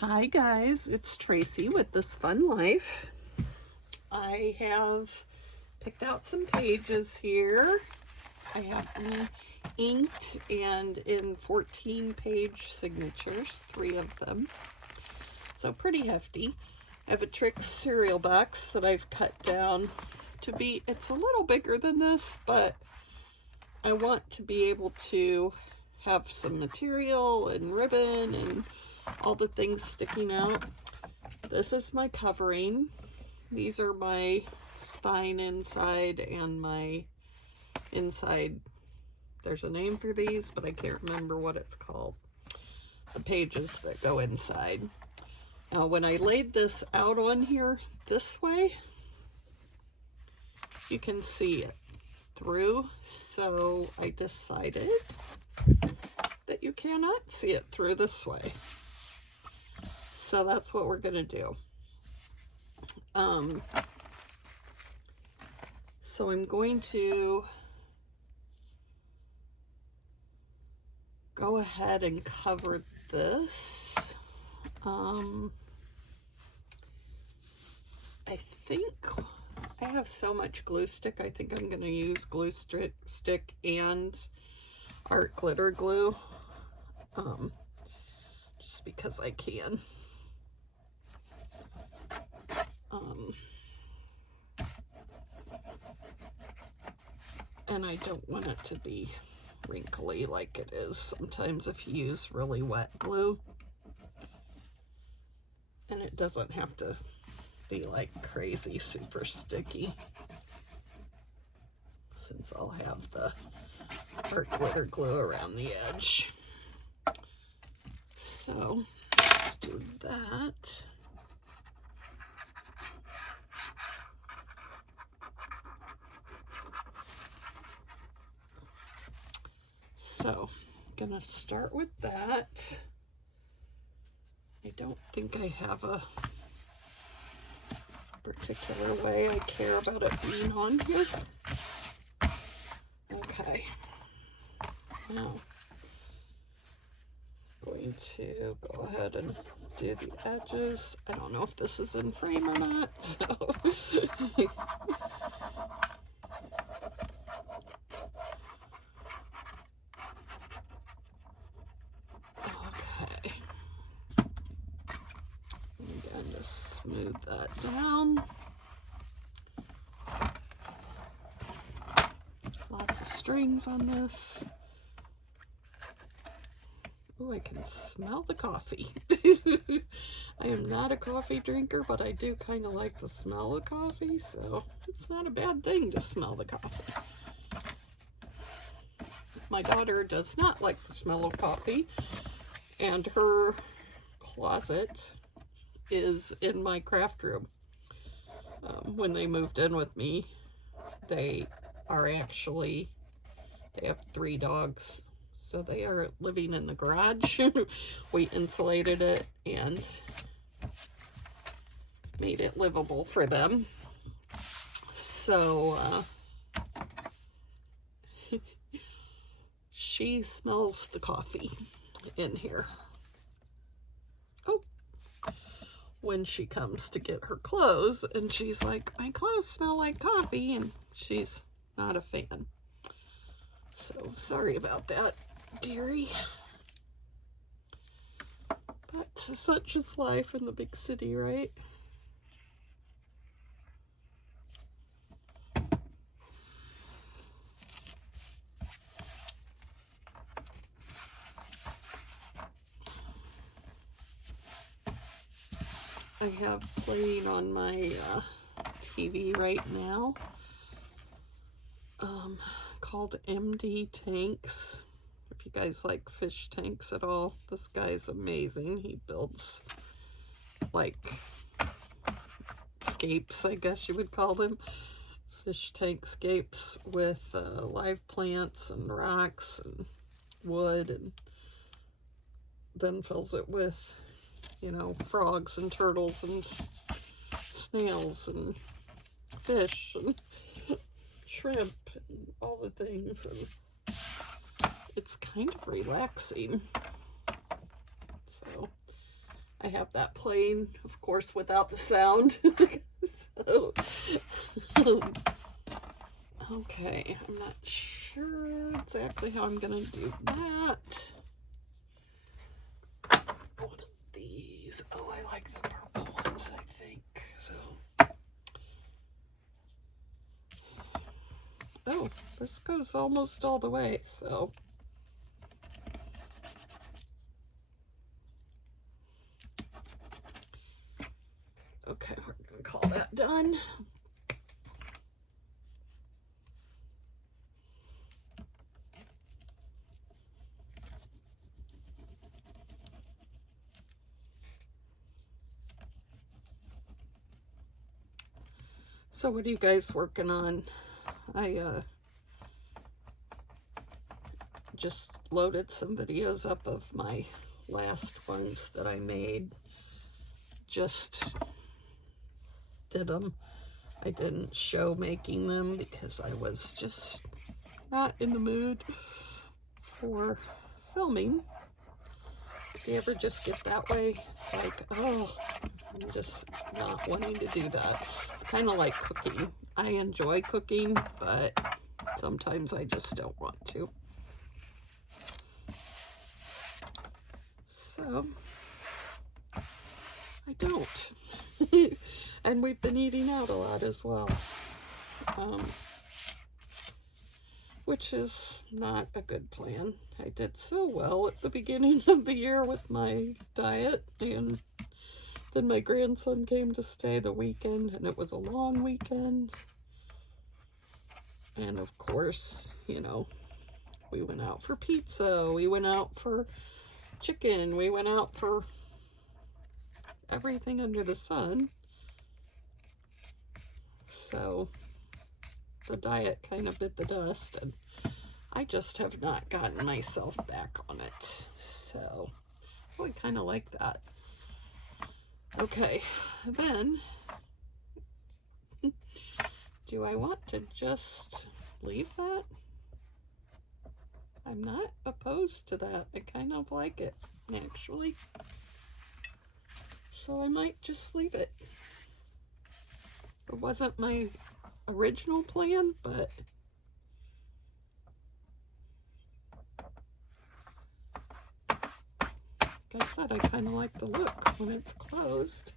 Hi guys, it's Tracy with This Fun Life. I have picked out some pages here. I have them inked and in 14-page signatures, 3 of them. So pretty hefty. I have a Trix cereal box that I've cut down to be, it's a little bigger than this, but I want to be able to have some material and ribbon and all the things sticking out. This is my covering. These are my spine inside and my inside. There's a name for these, but I can't remember what it's called. The pages that go inside. Now, when I laid this out on here this way, you can see it through. So I decided that you cannot see it through this way. So that's what we're going to do. So I'm going to go ahead and cover this. I think I have so much glue stick. I think I'm going to use glue stick and art glitter glue. Just because I can. And I don't want it to be wrinkly like it is sometimes if you use really wet glue. And it doesn't have to be like crazy super sticky, since I'll have the art glitter glue around the edge. So let's do that. So I'm gonna start with that. I don't think I have a particular way I care about it being on here. Okay. Now, I'm going to go ahead and do the edges. I don't know if this is in frame or not, so. Okay. I'm going to smooth that down. Lots of strings on this. Oh, I can smell the coffee. I am not a coffee drinker, but I do kind of like the smell of coffee, so it's not a bad thing to smell the coffee. My daughter does not like the smell of coffee, and her closet is in my craft room. When they moved in with me, they have 3 dogs, so they are living in the garage. We insulated it and made it livable for them. So she smells the coffee in here. Oh, when she comes to get her clothes, and she's like, my clothes smell like coffee, and she's not a fan. So sorry about that, dearie. But such is life in the big city, right? I have playing on my TV right now, called MD Tanks. If you guys like fish tanks at all, this guy's amazing. He builds like scapes, I guess you would call them. Fish tank scapes with live plants and rocks and wood, and then fills it with, you know, frogs and turtles and snails and fish and shrimp and all the things, and it's kind of relaxing. So I have that playing, of course, without the sound. So, okay, I'm not sure exactly how I'm going to do that. One of these. Oh, I like the purple ones, I think. So, oh, this goes almost all the way, so. Okay, we're going to call that done. So what are you guys working on? I just loaded some videos up of my last ones that I made. Just did them. I didn't show making them because I was just not in the mood for filming. Do you ever just get that way? It's like, oh, I'm just not wanting to do that. It's kind of like cooking. I enjoy cooking, but sometimes I just don't want to. So, I don't. And we've been eating out a lot as well. Which is not a good plan. I did so well at the beginning of the year with my diet, and then my grandson came to stay the weekend, and it was a long weekend. And of course, you know, we went out for pizza, we went out for chicken, we went out for everything under the sun. So the diet kind of bit the dust, and I just have not gotten myself back on it. So I would kind of like that. Okay, then do I want to just leave that? I'm not opposed to that. I kind of like it, actually. So I might just leave it. It wasn't my original plan, but like I said, I kind of like the look when it's closed.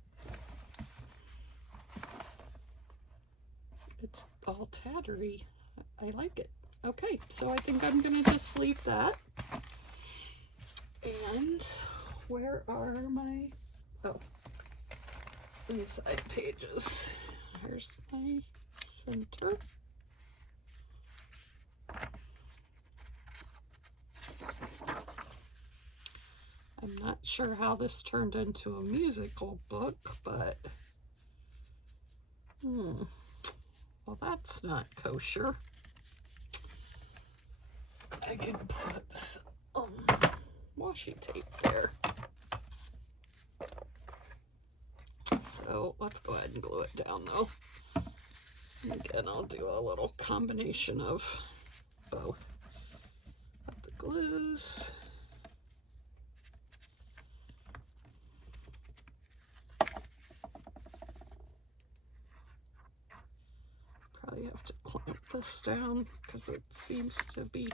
It's all tattery. I like it. Okay, so I think I'm going to just leave that. And where are my, oh, inside pages. Here's my center. I'm not sure how this turned into a musical book, but well, that's not kosher. I can put some washi tape there. So let's go ahead and glue it down, though. Again, I'll do a little combination of both. Got the glues. Probably have to clamp this down because it seems to be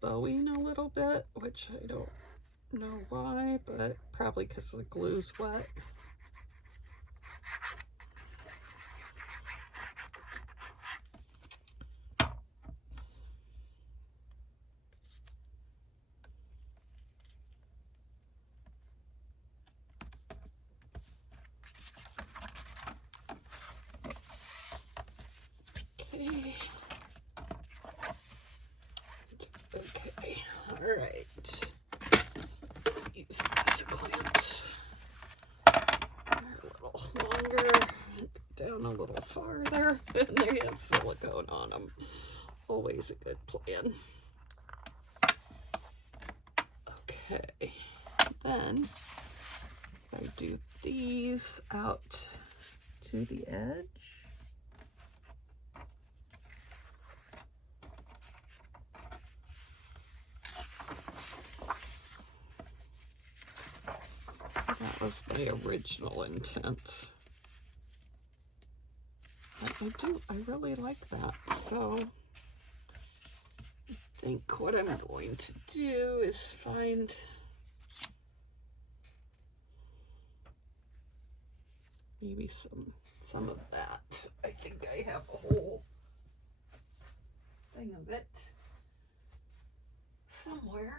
bowing a little bit, which I don't know why, but probably because the glue's wet. Okay, all right. Let's use these clamps. They're a little longer, down a little farther, and they have silicone on them. Always a good plan. Okay, then I do these out to the edge. That was my original intent. I really like that. So I think what I'm going to do is find maybe some of that. I think I have a whole thing of it somewhere.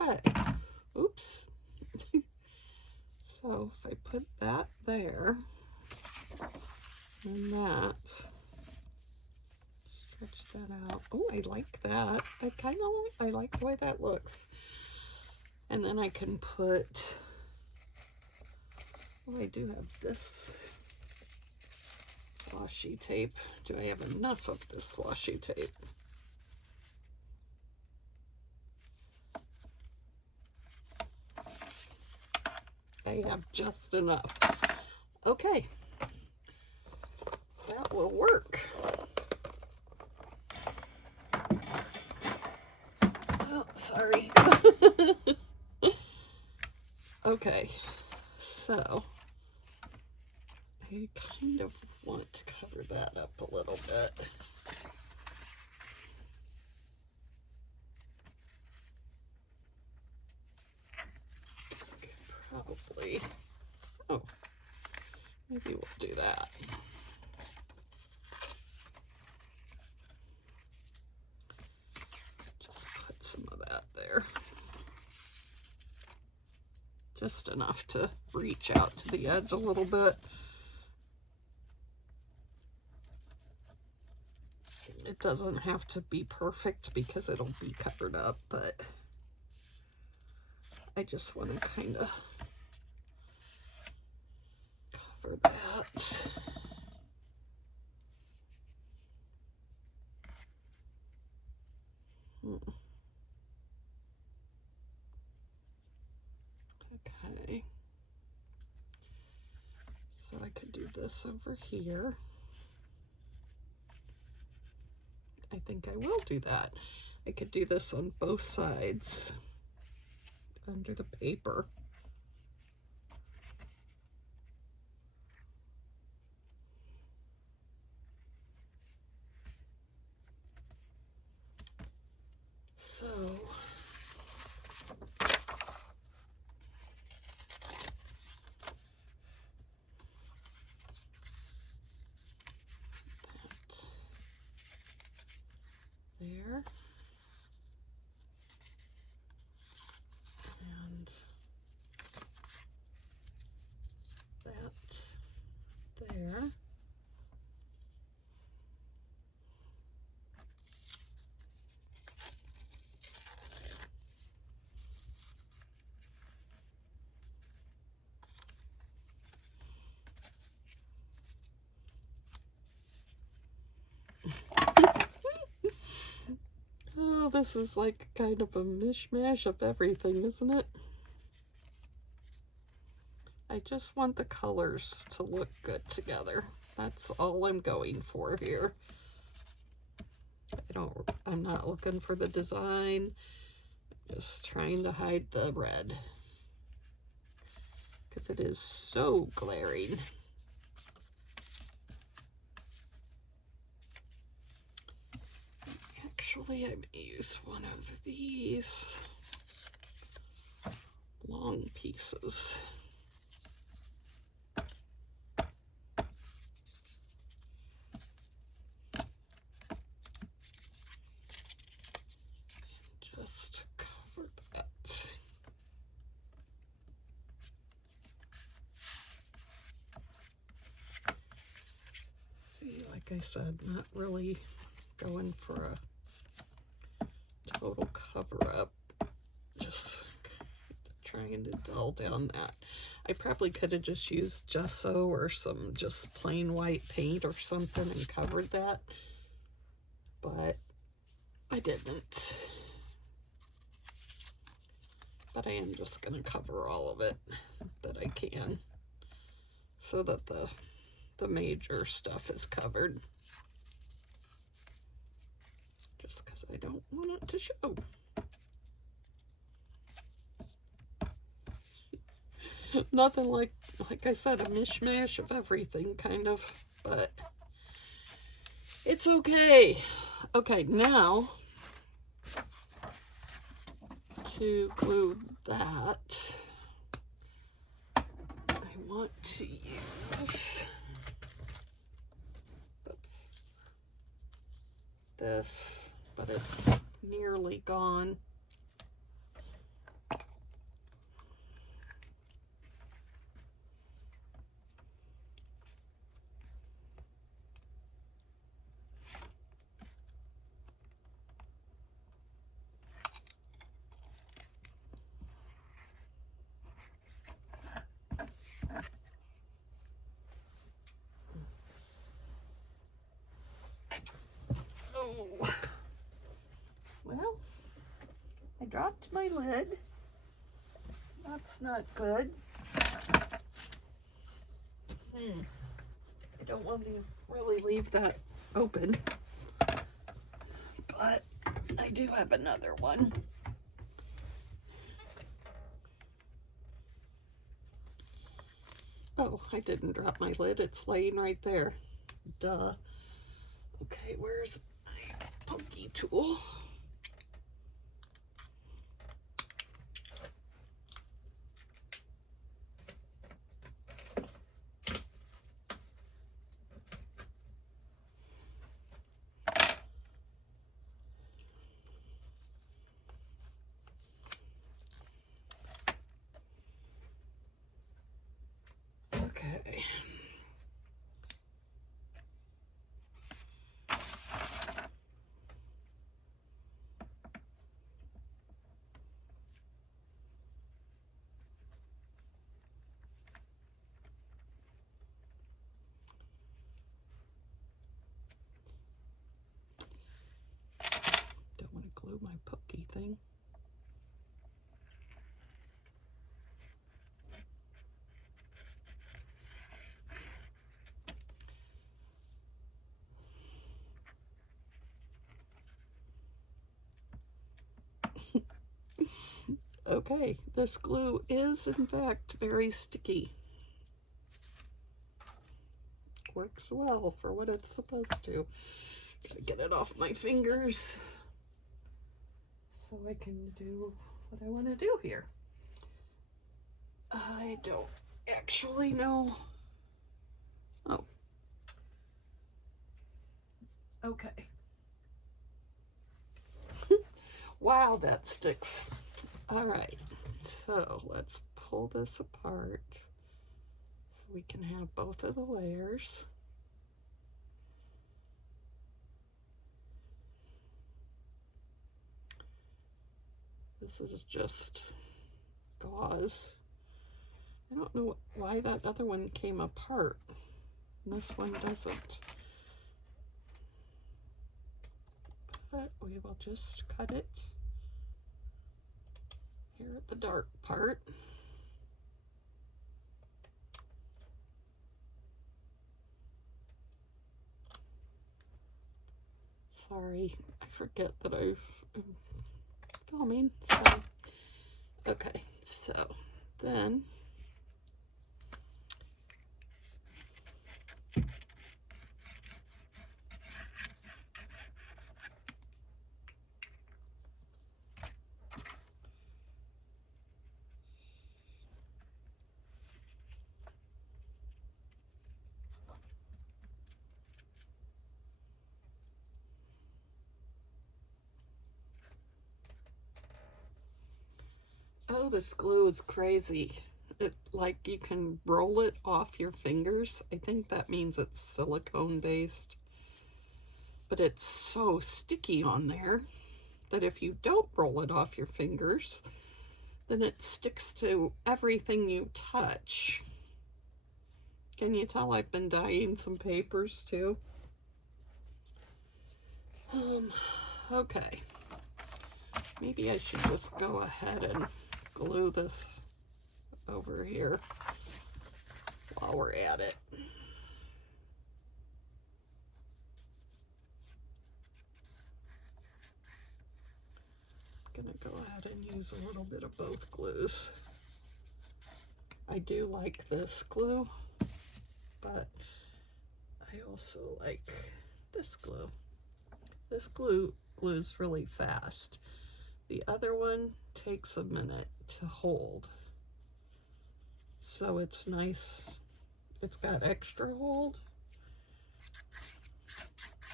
Okay. Oops. So if I put that there and that, stretch that out. Oh, I like that. I like the way that looks. And then I can put, oh, I do have this washi tape. Do I have enough of this washi tape? I have just enough. Okay, that will work. Oh, sorry. Okay, so I kind of want to cover that up a little bit. Probably, oh, maybe we'll do that. Just put some of that there. Just enough to reach out to the edge a little bit. It doesn't have to be perfect because it'll be covered up, but I just want to kind of cover that. Okay. So I could do this over here. I think I will do that. I could do this on both sides under the paper. So there and that there. Oh, this is like kind of a mishmash of everything, isn't it? I just want the colors to look good together. That's all I'm going for here. I'm not looking for the design. Just trying to hide the red because it is so glaring. Actually, I may use one of these long pieces. Just cover that. See, like I said, not really going for a total cover up. trying to dull down that. I probably could have just used gesso or some just plain white paint or something and covered that, but I didn't. But I am just going to cover all of it that I can so that the major stuff is covered. Just because I don't want it to show. Nothing like I said, a mishmash of everything, kind of, but it's okay. Okay, now to glue that, I want to use this, but it's nearly gone. Well, I dropped my lid. That's not good. I don't want to really leave that open, but I do have another one. Oh, I didn't drop my lid. It's laying right there. Duh. Okay, where's my pokey tool? Okay. Don't want to glue my pokey thing. Okay, this glue is in fact very sticky. Works well for what it's supposed to. Gotta get it off my fingers so I can do what I want to do here. I don't actually know. Oh. Okay. Wow, that sticks. All right, so let's pull this apart so we can have both of the layers. This is just gauze. I don't know why that other one came apart. This one doesn't. But we will just cut it here at the dark part. Sorry, I forget that I'm filming. So, okay, so then oh, this glue is crazy. Like you can roll it off your fingers. I think that means it's silicone based. But it's so sticky on there that if you don't roll it off your fingers, then it sticks to everything you touch. Can you tell I've been dyeing some papers too? Okay. Maybe I should just go ahead and glue this over here while we're at it. Gonna go ahead and use a little bit of both glues. I do like this glue, but I also like this glue. This glue glues really fast. The other one takes a minute to hold. So it's nice. It's got extra hold.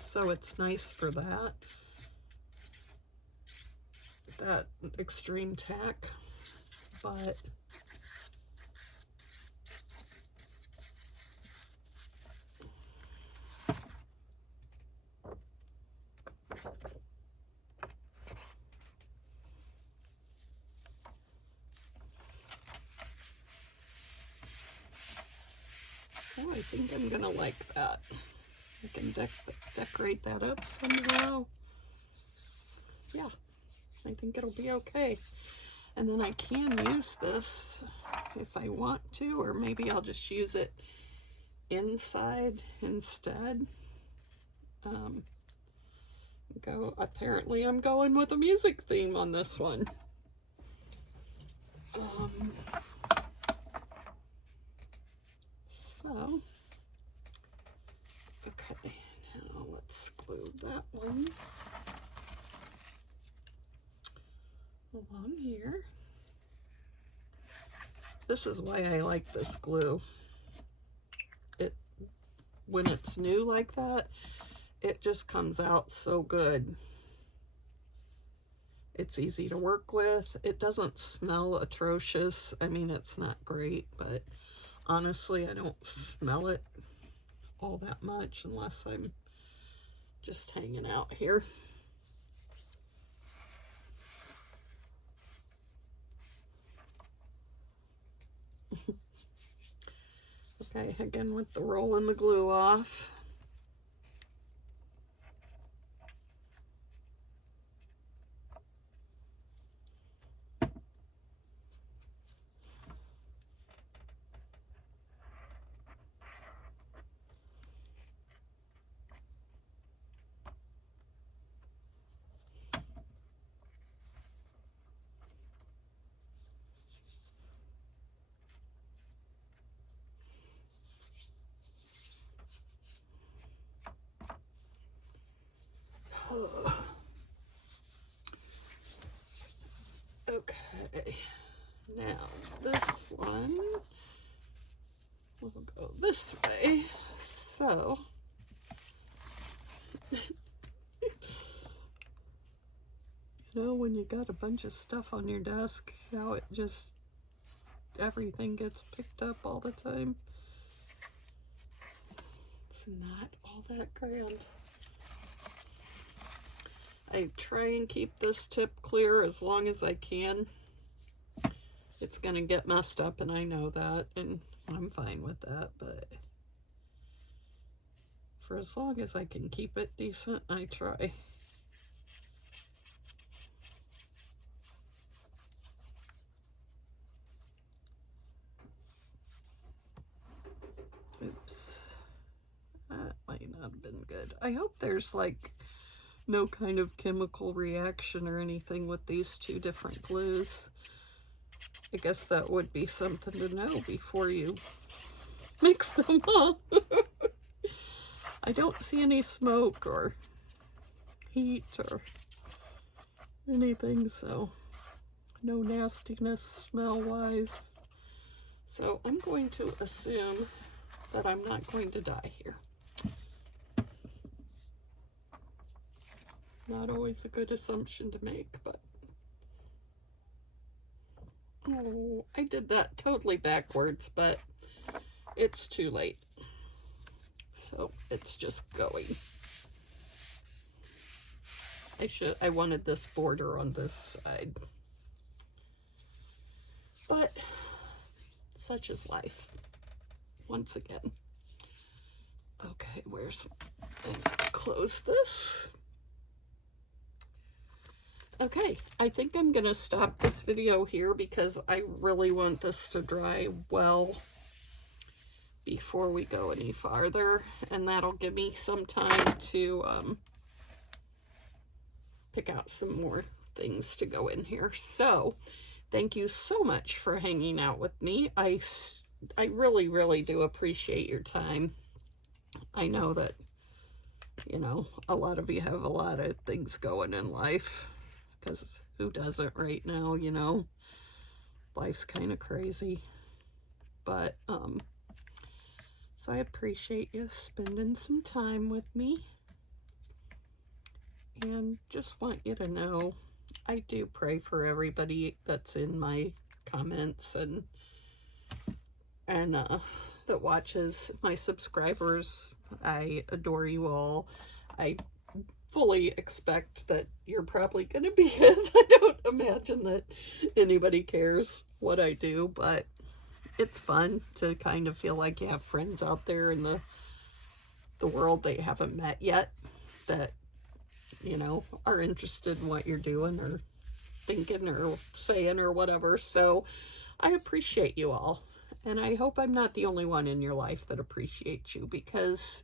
So it's nice for that. That extreme tack. But oh, I think I'm gonna like that. I can decorate that up somehow. Yeah, I think it'll be okay. And then I can use this if I want to, or maybe I'll just use it inside instead. Apparently I'm going with a music theme on this one. So, okay, now let's glue that one along here. This is why I like this glue. When it's new like that, it just comes out so good. It's easy to work with. It doesn't smell atrocious. I mean, it's not great, but honestly, I don't smell it all that much unless I'm just hanging out here. Okay, again with the rolling the glue off. Okay, now this one will go this way. So, you know, when you got a bunch of stuff on your desk, how it just, everything gets picked up all the time. It's not all that grand. I try and keep this tip clear as long as I can. It's gonna get messed up, and I know that, and I'm fine with that, but for as long as I can keep it decent, I try. Oops. That might not have been good. I hope there's like no kind of chemical reaction or anything with these two different glues. I guess that would be something to know before you mix them up. I don't see any smoke or heat or anything, so no nastiness smell-wise. So I'm going to assume that I'm not going to dye here. Not always a good assumption to make, but oh, I did that totally backwards, but it's too late. So it's just going. I wanted this border on this side. But such is life. Once again. Okay, close this. Okay, I think I'm gonna stop this video here because I really want this to dry well before we go any farther, and that'll give me some time to pick out some more things to go in here. So thank you so much for hanging out with me. I really, really do appreciate your time. I know that, you know, a lot of you have a lot of things going in life, because who doesn't right now, you know? Life's kind of crazy. But, so I appreciate you spending some time with me. And just want you to know, I do pray for everybody that's in my comments and that watches, my subscribers. I adore you all. I fully expect that you're probably going to be it. I don't imagine that anybody cares what I do, but it's fun to kind of feel like you have friends out there in the world that you haven't met yet that, you know, are interested in what you're doing or thinking or saying or whatever. So I appreciate you all. And I hope I'm not the only one in your life that appreciates you, because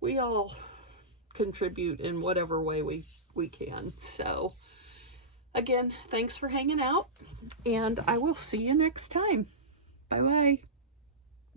we all contribute in whatever way we can. So again, thanks for hanging out, and I will see you next time. Bye-bye.